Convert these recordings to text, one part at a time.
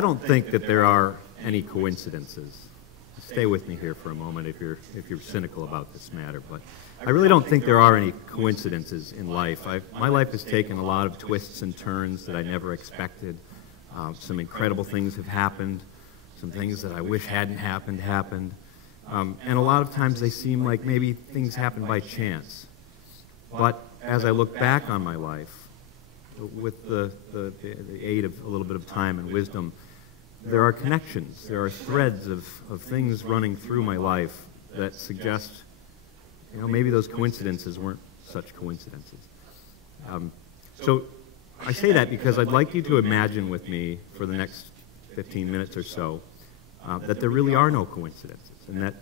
I don't think that there are any coincidences. Stay with me here for a moment if you're cynical about this matter, but I really don't think there are any coincidences in life. My life has taken a lot of twists and turns that I never expected. Some incredible things have happened. Some things that I wish hadn't happened. And a lot of times they seem like maybe things happen by chance. But as I look back on my life, with the aid of a little bit of time and wisdom, there are connections, there are threads of things running through my life that suggest, maybe those coincidences weren't such coincidences. So I say that because I'd like you to imagine with me for the next 15 minutes or so that there really are no coincidences, and that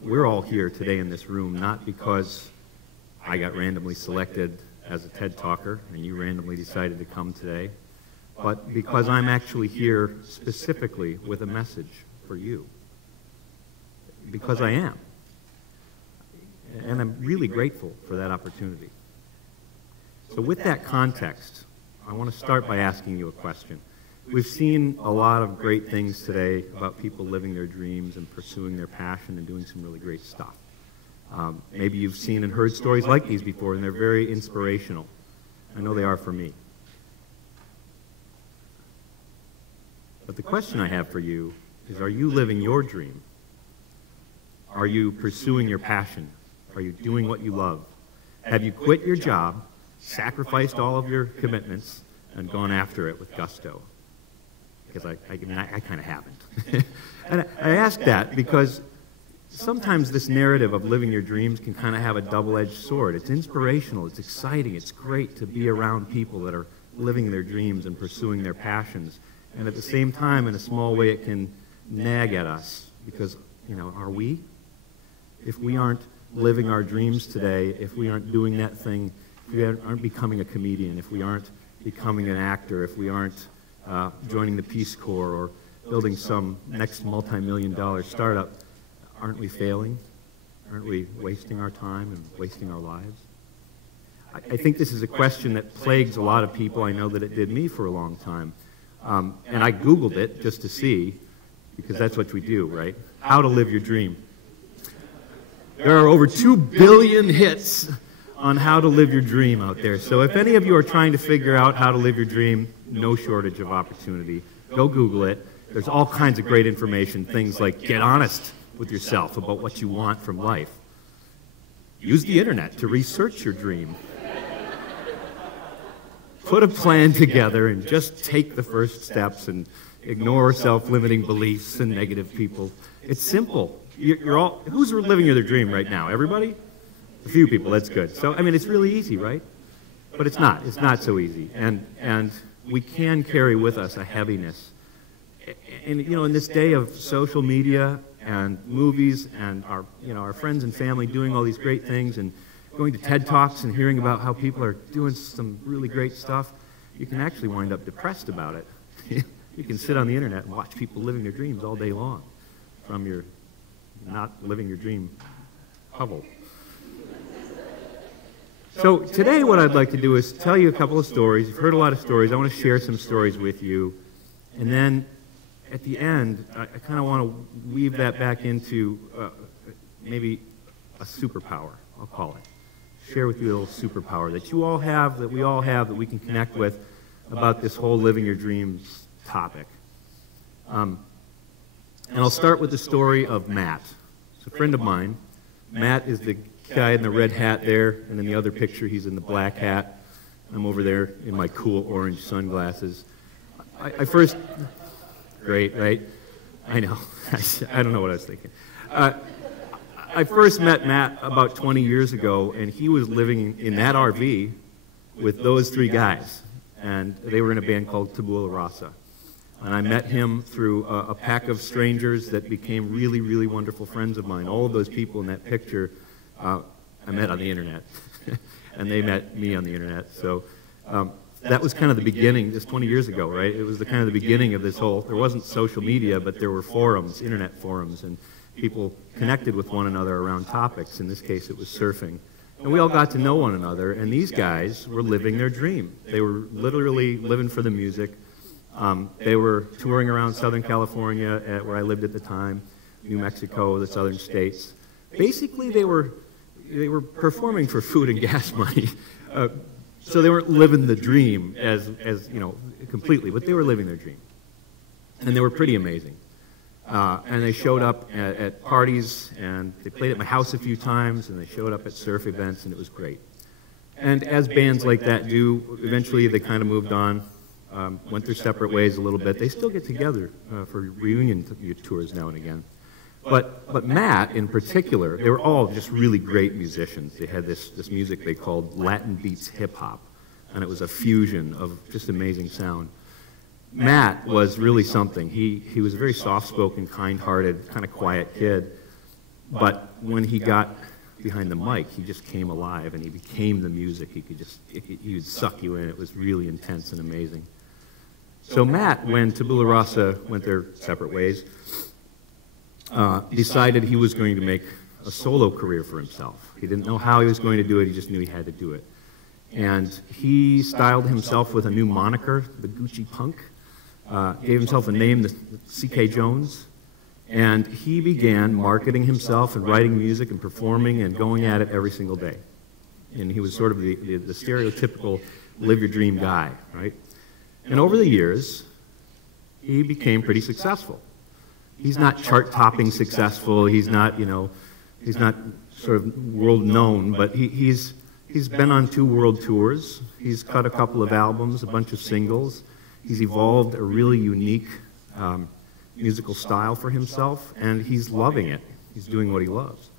we're all here today in this room not because I got randomly selected as a TED talker and you randomly decided to come today, but because I'm actually here specifically with a message for you. Because I am. And I'm really grateful for that opportunity. So with that context, I want to start by asking you a question. We've seen a lot of great things today about people living their dreams and pursuing their passion and doing some really great stuff. Maybe you've seen and heard stories like these before, and they're very inspirational. I know they are for me. But the question I have for you is, are you living your dream? Are you pursuing your passion? Are you doing what you love? Have you quit your job, sacrificed all of your commitments, and gone after it with gusto? Because I kind of haven't. And I ask that because sometimes this narrative of living your dreams can kind of have a double-edged sword. It's inspirational, it's exciting, it's great to be around people that are living their dreams and pursuing their passions. And at the same time, in a small way, it can nag at us because, are we? If we aren't living our dreams today, if we aren't doing that thing, if we aren't becoming a comedian, if we aren't becoming an actor, if we aren't joining the Peace Corps or building some next multi-million-dollar startup, aren't we failing? Aren't we wasting our time and wasting our lives? I think this is a question that plagues a lot of people. I know that it did me for a long time. And I Googled it just to see, because that's what we do, right? How to live your dream. There are over 2 billion hits on how to live your dream out there. So if any of you are trying to figure out how to live your dream, no shortage of opportunity. Go Google it. There's all kinds of great information, things like get honest with yourself about what you want from life. Use the internet to research your dream. Put a plan together and just take the first steps and ignore self-limiting beliefs and negative people. It's simple. Who's living their dream right now? Everybody? A few people, that's good. So, it's really easy, right? But it's not. It's not so easy. And we can carry with us a heaviness. And, in this day of social media and movies and our friends and family doing all these great things and going to TED Talks and hearing about how people are doing some really great stuff, you can actually wind up depressed about it. You can sit on the internet and watch people living their dreams all day long from your not living your dream hovel. So today what I'd like to do is tell you a couple of stories. You've heard a lot of stories. I want to share some stories with you. And then at the end, I kind of want to weave that back into maybe a superpower, I'll call it. Share with you a little superpower that you all have, that we all have, that we can connect with about this whole living your dreams topic. And I'll start with the story of Matt. It's a friend of mine. Matt is the guy in the red hat there, and in the other picture he's in the black hat. I'm over there in my cool orange sunglasses. I first... Great, right? I know. I don't know what I was thinking. I first met Matt about 20 years ago, and he was living in that RV with those 3 guys, and they were in a band called Tabula Rasa. And I met him through a pack of strangers that became really, really wonderful friends of mine. All of those people in that picture I met on the internet, and they met me on the internet. So that was kind of the beginning, just 20 years ago, right? It was the kind of the beginning of this whole, there wasn't social media, but there were forums, internet forums, and people connected with one another around topics. In this case, it was surfing. And we all got to know one another, and these guys were living their dream. They were literally living for the music. They were touring around Southern California, where I lived at the time, New Mexico, the southern states. Basically, they were performing for food and gas money. So they weren't living the dream as you know, completely, but they were living their dream. And they were pretty amazing. And they showed up at parties, and they played at my house a few times, and they showed up at surf events, and it was great. And as bands like that do, eventually they kind of moved on, went their separate ways a little bit. They still get together for reunion tours now and again. But Matt, in particular, they were all just really great musicians. They had this music they called Latin beats hip-hop, and it was a fusion of just amazing sound. Matt was really something. He was a very soft-spoken, kind-hearted, kind of quiet kid, but when he got behind the mic, he just came alive, and he became the music. He would suck you in. It was really intense and amazing. So Matt, when Tabula Rasa went their separate ways, decided he was going to make a solo career for himself. He didn't know how he was going to do it. He just knew he had to do it. And he styled himself with a new moniker, the Gucci Punk, gave himself a name, the C.K. Jones, and he began marketing himself and writing music and performing and going at it every single day. And he was sort of the stereotypical live your dream guy, right? And over the years, he became pretty successful. He's not chart-topping successful. He's not, you know, he's not sort of world-known, but he's been on 2 world tours. He's cut a couple of albums, a bunch of singles. He's evolved a really unique musical style for himself, and he's loving it. He's doing what he loves.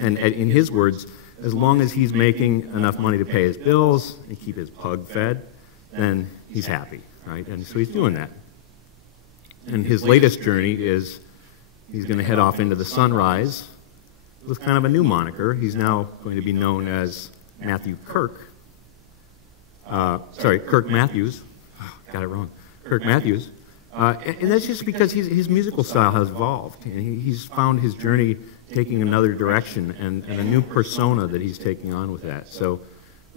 And in his words, as long as he's making enough money to pay his bills and keep his pug fed, then he's happy, right? And so he's doing that. And his latest journey is he's going to head off into the sunrise with kind of a new moniker. He's now going to be known as Matthew Kirk. Kirk Matthews. Oh, got it wrong. Kirk Matthews. And that's just because his musical style has evolved. And he's found his journey taking another direction and a new persona that he's taking on with that. So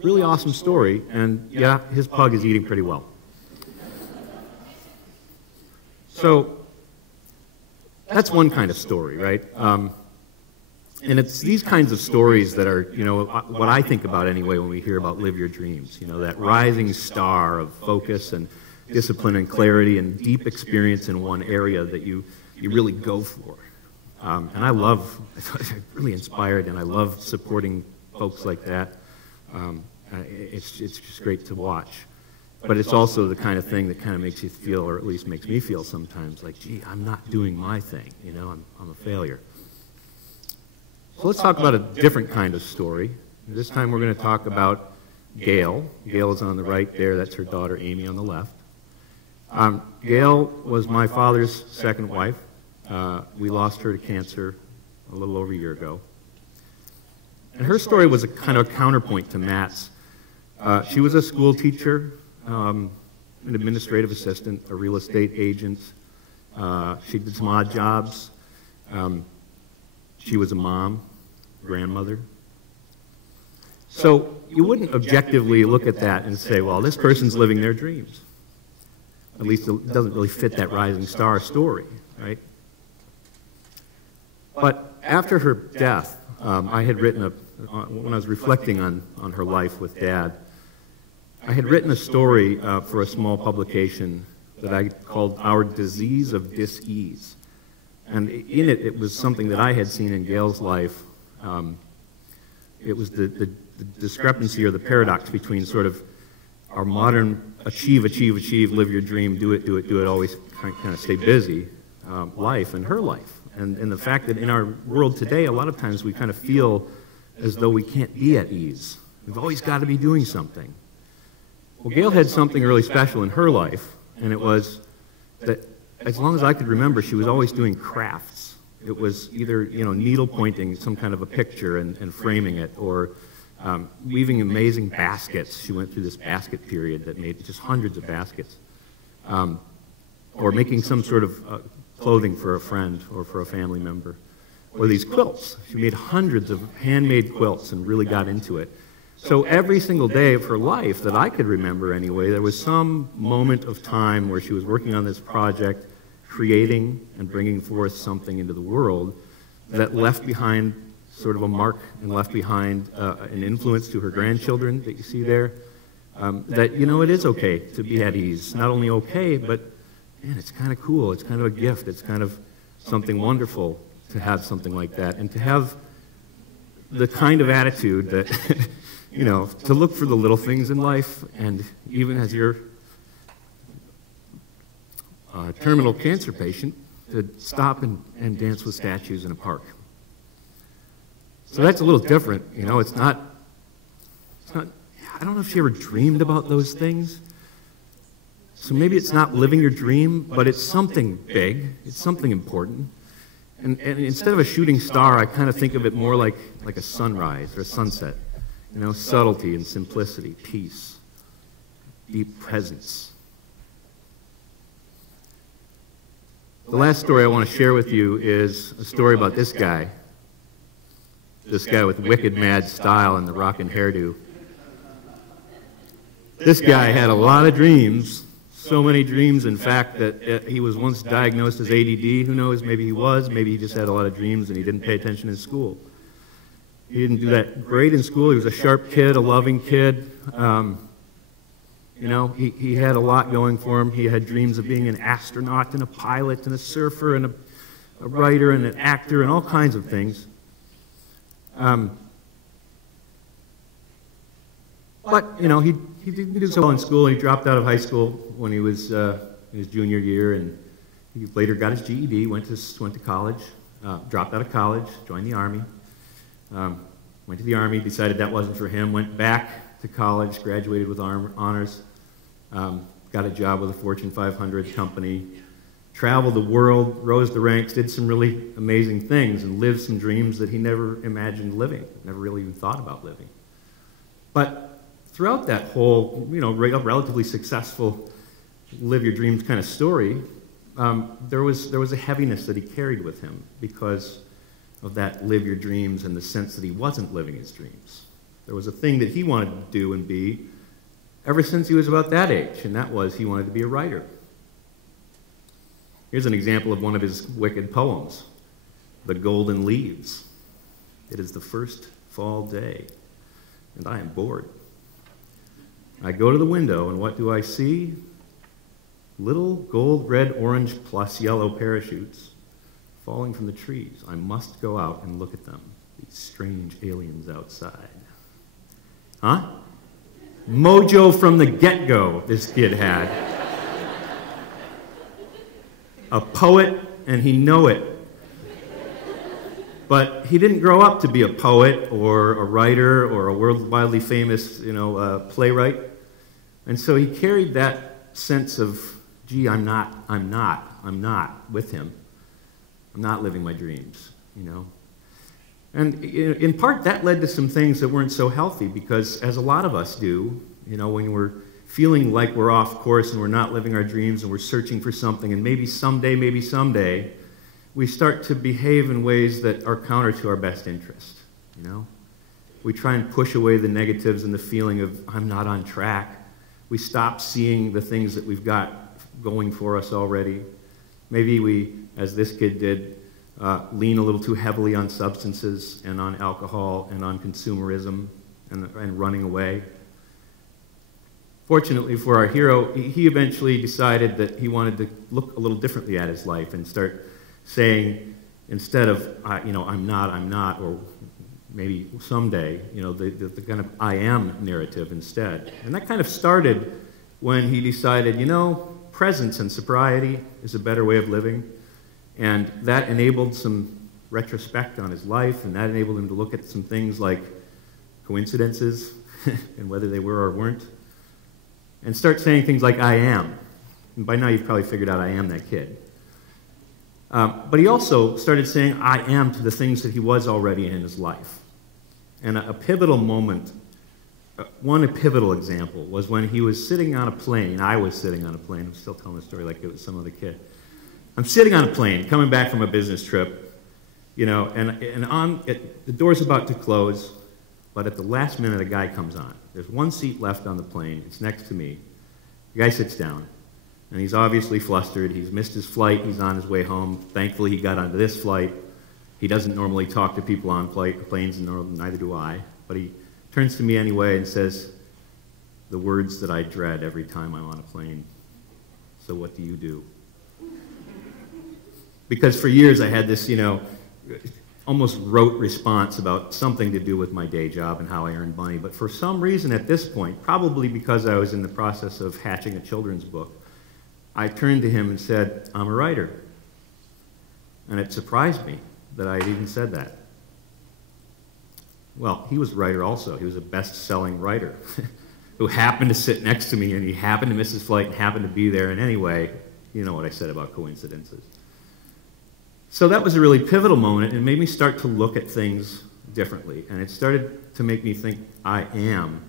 really awesome story. And yeah, his pug is eating pretty well. So that's one kind of story, right? And it's these kinds of stories that are, you know, what I think about anyway when we hear about live your dreams, you know, that rising star of focus and discipline and clarity and deep experience in one area that you really go for. And I'm really inspired, and I love supporting folks like that. It's just great to watch. But it's also the kind of thing that kind of makes you feel, or at least makes me feel sometimes, like, gee, I'm not doing my thing, you know, I'm a failure. So let's talk about a different kind of story. This time we're going to talk about Gail. Gail is on the right there. That's her daughter, Amy, on the left. Gail was my father's second wife. We lost her to cancer a little over a year ago. And her story was a kind of counterpoint to Matt's. She was a school teacher, an administrative assistant, a real estate agent. She did some odd jobs. She was a mom, grandmother. So you wouldn't objectively look at that and say, well, this person's living their dreams. At least it doesn't really fit that rising star story, right? But after her death, I had written when I was reflecting on her life with Dad, I had written a story for a small publication that I called Our Disease of Dis-Ease. And in it, it was something that I had seen in Gail's life. It was the discrepancy or the paradox between sort of our modern achieve, live your dream, do it, always kind of stay busy life and her life. And the fact that in our world today, a lot of times we kind of feel as though we can't be at ease. We've always got to be doing something. Well, Gail had something really special in her life, and it was that as long as I could remember, she was always doing crafts. It was either, you know, needle pointing some kind of a picture and framing it, or weaving amazing baskets. She went through this basket period that made just hundreds of baskets. Or making some sort of clothing for a friend or for a family member. Or these quilts. She made hundreds of handmade quilts and really got into it. So every single day of her life that I could remember anyway, there was some moment of time where she was working on this project, creating and bringing forth something into the world that left behind sort of a mark and left behind an influence to her grandchildren that you see there. That, you know, it is okay to be at ease. Not only okay, but, man, it's kind of cool. It's kind of a gift. It's kind of something wonderful to have something like that. And to have the kind of attitude that, you know, to look for the little things in life, and even as you're a terminal cancer patient, to stop and dance with statues in a park. So that's a little different, you know, it's not, I don't know if she ever dreamed about those things. So maybe it's not living your dream, but it's something big, it's something important. And instead of a shooting star, I kind of think of it more like a sunrise or a sunset. You know, subtlety and simplicity, peace, deep presence. The last story I want to share with you is a story about this guy with wicked mad style and the rockin' hairdo. This guy had a lot of dreams, so many dreams, in fact, that he was once diagnosed as ADD. Who knows, maybe he was, maybe he just had a lot of dreams and he didn't pay attention in school. He didn't do that great in school. He was a sharp kid, a loving kid. You know, he had a lot going for him. He had dreams of being an astronaut and a pilot and a surfer and a writer and an actor and all kinds of things. But, you know, he didn't do so well in school, and he dropped out of high school when he was in his junior year, and he later got his GED, went to college, dropped out of college, joined the Army, went to the Army, decided that wasn't for him, went back to college, graduated with honors, got a job with a Fortune 500 company, traveled the world, rose the ranks, did some really amazing things, and lived some dreams that he never imagined living, never really even thought about living. But throughout that whole, you know, relatively successful live your dreams kind of story, there was a heaviness that he carried with him because of that live your dreams and the sense that he wasn't living his dreams. There was a thing that he wanted to do and be ever since he was about that age, and that was he wanted to be a writer. Here's an example of one of his wicked poems, The Golden Leaves. It is the first fall day, and I am bored. I go to the window, and what do I see? Little gold, red, orange, plus yellow parachutes falling from the trees. I must go out and look at them, these strange aliens outside. Huh? Mojo from the get-go this kid had. A poet, and he know it. But he didn't grow up to be a poet or a writer or a worldwide famous, you know, playwright. And so he carried that sense of, gee, I'm not with him. I'm not living my dreams, you know. And in part, that led to some things that weren't so healthy because, as a lot of us do, you know, when we're feeling like we're off course and we're not living our dreams and we're searching for something, and maybe someday, we start to behave in ways that are counter to our best interest, you know? We try and push away the negatives and the feeling of, I'm not on track. We stop seeing the things that we've got going for us already. Maybe we, as this kid did, lean a little too heavily on substances and on alcohol and on consumerism and running away. Fortunately for our hero, he eventually decided that he wanted to look a little differently at his life and start saying, instead of, you know, I'm not, or maybe someday, you know, the kind of I am narrative instead. And that kind of started when he decided, you know, presence and sobriety is a better way of living. And that enabled some retrospect on his life, and that enabled him to look at some things like coincidences and whether they were or weren't, and start saying things like, I am. And by now you've probably figured out I am that kid. But he also started saying I am to the things that he was already in his life. And a pivotal moment, one pivotal example, was when he was sitting on a plane. I was sitting on a plane. I'm still telling the story like it was some other kid. I'm sitting on a plane, coming back from a business trip, you know, and the door's about to close, but at the last minute, a guy comes on. There's one seat left on the plane. It's next to me. The guy sits down, and he's obviously flustered. He's missed his flight. He's on his way home. Thankfully, he got onto this flight. He doesn't normally talk to people on planes, and neither do I. But he turns to me anyway and says the words that I dread every time I'm on a plane. So what do you do? Because for years I had this, almost rote response about something to do with my day job and how I earned money. But for some reason at this point, probably because I was in the process of hatching a children's book, I turned to him and said, I'm a writer. And it surprised me that I had even said that. Well, he was a writer also. He was a best-selling writer who happened to sit next to me, and he happened to miss his flight and happened to be there. And anyway, you know what I said about coincidences. So that was a really pivotal moment. It made me start to look at things differently. And it started to make me think I am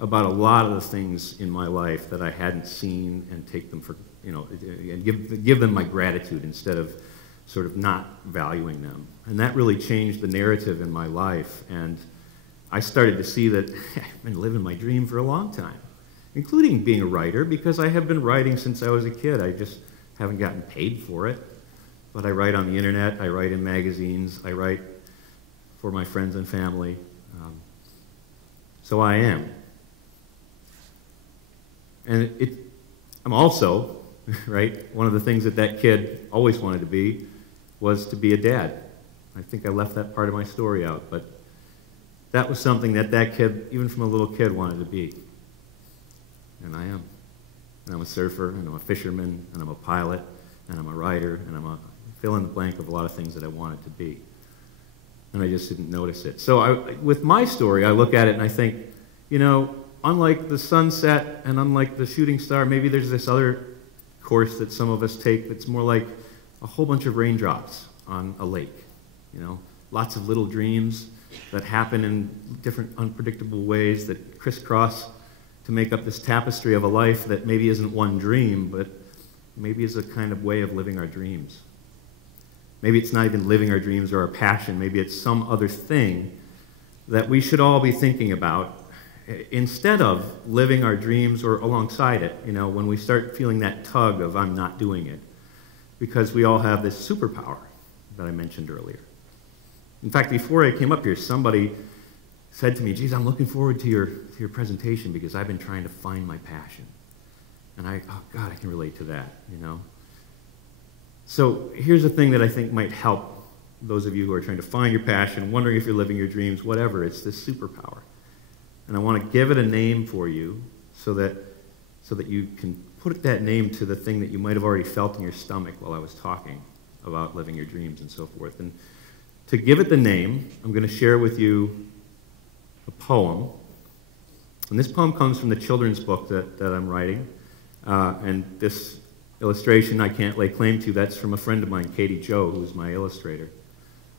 about a lot of the things in my life that I hadn't seen and take them for, and give them my gratitude instead of sort of not valuing them. And that really changed the narrative in my life. And I started to see that I've been living my dream for a long time, including being a writer, because I have been writing since I was a kid. I just haven't gotten paid for it. But I write on the internet, I write in magazines, I write for my friends and family. So I am. And I'm also, right, one of the things that kid always wanted to be was to be a dad. I think I left that part of my story out, but that was something that kid, even from a little kid, wanted to be. And I am. And I'm a surfer, and I'm a fisherman, and I'm a pilot, and I'm a writer, and I'm a fill in the blank of a lot of things that I wanted to be. And I just didn't notice it. So with my story, I look at it and I think, unlike the sunset and unlike the shooting star, maybe there's this other course that some of us take that's more like a whole bunch of raindrops on a lake. Lots of little dreams that happen in different unpredictable ways that crisscross to make up this tapestry of a life that maybe isn't one dream, but maybe is a kind of way of living our dreams. Maybe it's not even living our dreams or our passion. Maybe it's some other thing that we should all be thinking about instead of living our dreams or alongside it, when we start feeling that tug of I'm not doing it, because we all have this superpower that I mentioned earlier. In fact, before I came up here, somebody said to me, geez, I'm looking forward to your presentation because I've been trying to find my passion. And oh God, I can relate to that, So here's a thing that I think might help those of you who are trying to find your passion, wondering if you're living your dreams, whatever. It's this superpower. And I want to give it a name for you so that you can put that name to the thing that you might have already felt in your stomach while I was talking about living your dreams and so forth. And to give it the name, I'm going to share with you a poem. And this poem comes from the children's book that I'm writing. And this illustration I can't lay claim to. That's from a friend of mine, Katie Joe, who's my illustrator.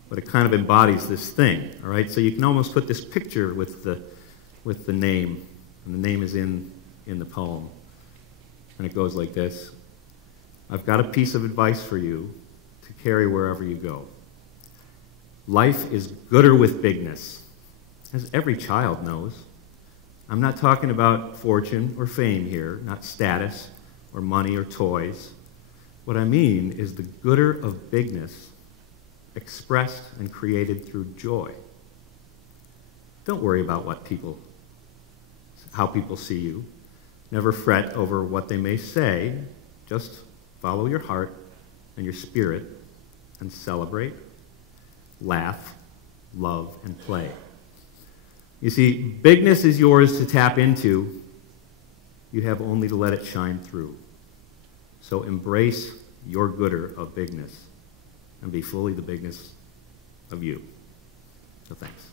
But it kind of embodies this thing, all right? So you can almost put this picture with the name, and the name is in the poem. And it goes like this. I've got a piece of advice for you to carry wherever you go. Life is gooder with bigness, as every child knows. I'm not talking about fortune or fame here, not status or money or toys. What I mean is the gooder of bigness expressed and created through joy. Don't worry about how people see you. Never fret over what they may say. Just follow your heart and your spirit and celebrate, laugh, love, and play. You see, bigness is yours to tap into. You have only to let it shine through. So embrace your gooder of bigness and be fully the bigness of you. So thanks.